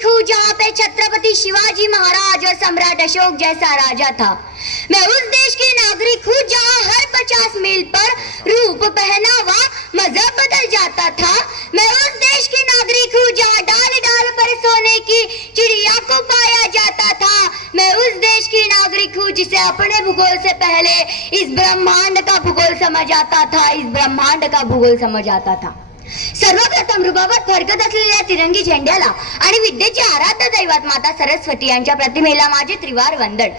नागरिक हूँ जहाँ पे छत्रपति शिवाजी महाराज और सम्राट अशोक जैसा राजा था। मैं उस देश की नागरिक हूँ जहाँ हर पचास मील पर रूप पहनावा मज़हब बदल जाता था। मैं उस देश की नागरिक हूँ जहाँ डाल डाल पर सोने की चिड़िया को पाया जाता था। मैं उस देश की नागरिक हूँ जिसे अपने भूगोल से पहले इस ब्रह्मांड का भूगोल समझ आता था, इस ब्रह्मांड का भूगोल समझ आता था। सर्वप्रथम फडकत असलेल्या तिरंगी झेंड्याला आणि विद्येची आराध्य दैवत माता सरस्वती यांच्या प्रतिमेला माझे त्रिवार वंदन.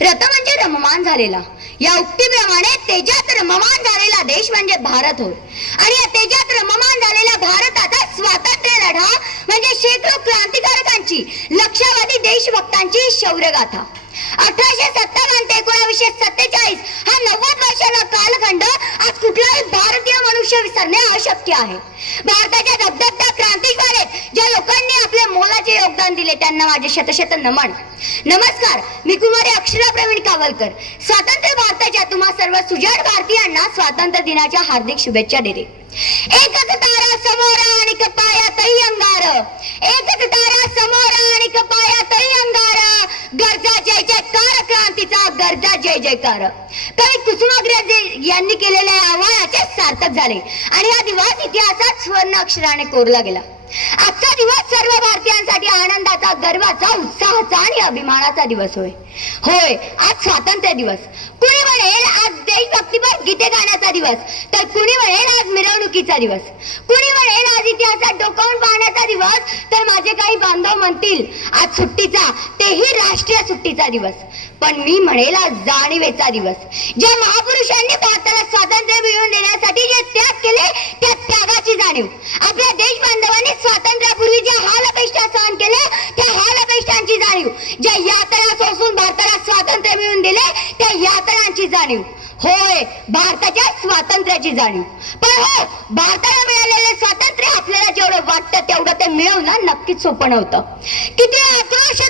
रथ म्हणजे रममान झालेला. या उक्तीप्रमाणे तेजात रममान झालेला देश म्हणजे भारत होय. आणि या तेजात रममान झालेला भारताचा स्वातंत्र्य लढा म्हणजे शेकडो क्रांतिकारकांची लक्षावधी देशभक्तांची शौर्यगाथा. अठराशे सत्तावन्न ते एकोणावीसशे सत्तेचाळीस हा नव्वद वर्षाचा कालखंड आज कुठलाही भारतीय मनुष्य विसरणे अशक्य आहे. भारताच्या धगधगत्या क्रांतिकारे ज्या लोकांनी आपले मोलाचे योगदान दिले त्यांना माझे शतशत नमन नमस्कार मी कुमारी अक्षरा प्रवीण कावलकर स्वातंत्र्य भारताच्या तुम्हा सर्व सुजाण भारतीयांना स्वातंत्र्य दिनाच्या हार्दिक शुभेच्छा देते एकच तारा समोर आणि कपायातही अंगार एकच तारा समोर आणि कपायातही अंगार गरजा जय जयकार क्रांतीचा गरजा जय जयकार. कवी कुसुमाग्रज यांनी केलेल्या आव्हानाचे सार्थक झाले. आणि हा दिवस इतिहासात स्वर्ण अक्षराने कोरला गेला. आजचा दिवस सर्व भारतीयांसाठी आनंदाचा गर्वाचा उत्साहाचा आणि अभिमानाचा दिवस होय. होय आज स्वातंत्र्य दिवस. कुणी म्हणेल आज देशभक्तीपर गीते गाण्याचा दिवस? तर कुणी म्हणेल आज मिरवणुकीचा दिवस? कुणी म्हणेल आज इतिहासात डोकावून पाहण्याचा दिवस? तर माझे काही बांधव म्हणतील आज सुट्टीचा तेही राष्ट्रीय सुट्टीचा दिवस. पण मी म्हणेला जाणीवेचा दिवस. ज्या महापुरुषांनी भारताला स्वातंत्र्य मिळवून देण्यासाठी जे त्याग केले त्या त्यागाची जाणीव. आपल्या देश बांधवांनी स्वातंत्र्यापूर्वी ज्या हाल अपेष्टा सहन केले त्या हाल अपेष्टांची जाणीव. ज्या यातना सोसून भारताला स्वातंत्र्य मिळवून दिले त्या यातनांची जाणीव. होय भारताच्या स्वातंत्र्याची जाणीव. पण हो भारताला मिळालेले स्वातंत्र्य आपल्याला जेवढं वाटतं तेवढं ते मिळवणं नक्कीच सोपं नव्हतं. किती आक्रोश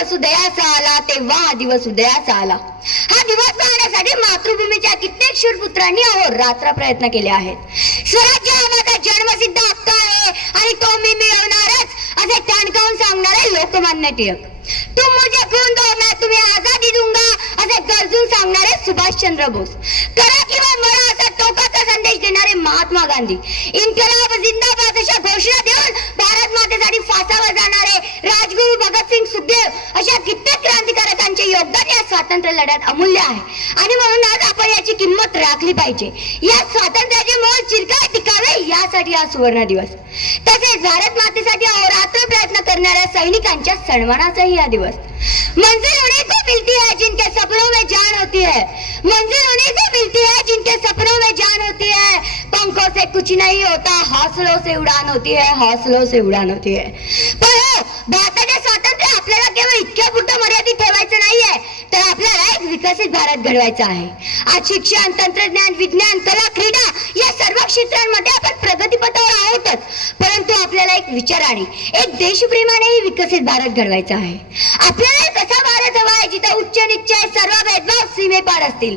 दिवस उदयाचा आला तेव्हा हा दिवस उदयाचा आला हा दिवस पाहण्यासाठी मातृभूमीच्या कित्येक शूरपुत्रांनी अहो रात्र प्रयत्न केले आहेत. स्वराज्य हा माझा जन्मसिद्ध हक्क आहे आणि तो मी मिळवणारच असे ठणकावून सांगणारे लोकमान्य टिळक. तुम मुझे खून दो मैं तुम्हें आजादी दूंगा असे गरजून सांगणारे सुभाषचंद्र बोस. करा किंवा मरा असा टोकाचा संदेश देणारे महात्मा गांधी. इन्कलाब जिंदा अशा घोषणा देऊन भारत मातेसाठी फासावर जाणारे राजगुरू भगतसिंग सुखदेव अशा कित्येक क्रांतिकारकांचे योगदान या स्वातंत्र्य लढ्यात अमूल्य आहे. आणि म्हणून आज आपण याची किंमत राखली पाहिजे. या स्वातंत्र्याचे मोल चिरकाय टिकावे यासाठी हा सुवर्ण दिवस. तसेच भारत मातेसाठी अहोरात्र प्रयत्न करणाऱ्या सैनिकांच्या सन्मानाचाही हा दिवस. मंजिल उन्हीं को मिलती है जिनके सपनों में जान होती है. मंजिल उन्हीं को मिलती है जिनके सपनों में जान होती है. पंखों से कुछ नहीं होता हौसलों से उड़ान होती है हौसलों से उड़ान होती है. पण हो भारताचे स्वातंत्र्य आपल्याला केवळ इतक्या पुरतं मर्यादित ठेवायचं नाही. विकसित भारत घडवायचा आहे. आज शिक्षण तंत्रज्ञान विज्ञान कला क्रीडा या सर्व क्षेत्रांमध्ये आपण प्रगतीपथावर आहोतच. परंतु आपल्याला एक विचाराने एक देशप्रेमानेही विकसित भारत घडवायचा आहे. आपल्याला कसा भारत हवा आहे जिथे उच्च निच्च सर्व भेदभाव सीमेपार असतील?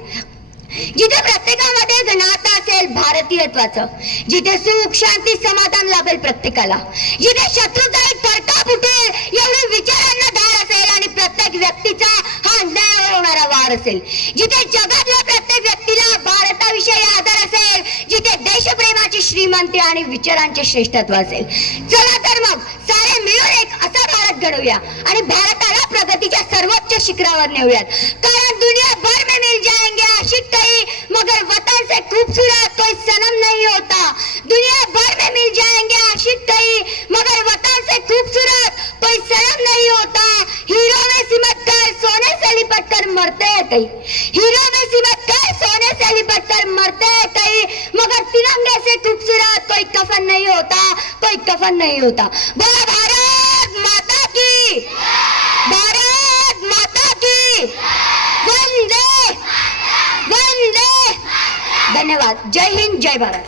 जिथे प्रत्येकामध्ये नातं असेल भारतीयत्वाचं जिथे सुख शांती समाधान लाभेल प्रत्येकाला जिथे शत्रुता एक तडका फुटेल या विचारांना धार असेल आणि प्रत्येक व्यक्तीचा हा अन्यायावर होणारा असेल. जिथे जगातल्या प्रत्येक व्यक्तीला भारताविषयी आदर असेल जिथे देशप्रेमाची श्रीमंती आणि विचारांचे श्रेष्ठत्व असेल. चला तर मग सारे मिळून एक असा भारत घडवूया आणि भारताला प्रगतीच्या सर्वोच्च शिखरावर नेऊयात. कारण दुनिया भर में मिल जाएंगे आशिक कहीं मगर वतन से खूबसूरत कोई सनम नहीं होता. दुनिया भर में मिल जाएंगे आशिक कहीं मगर वतन से खूबसूरत कोई सनम नहीं होता हीरो में सिमट कर सोने से लिपट कर मरते हैं कई हीरो में सिमट कर सोने से लिपट कर मरते हैं कई मगर तिरंगे से खूबसूरत कोई कफन नहीं होता पण नाही नहीं होता. बोला भारत माता की. भारत माता की. वंदे. वंदे. धन्यवाद. जय हिंद जय भारत.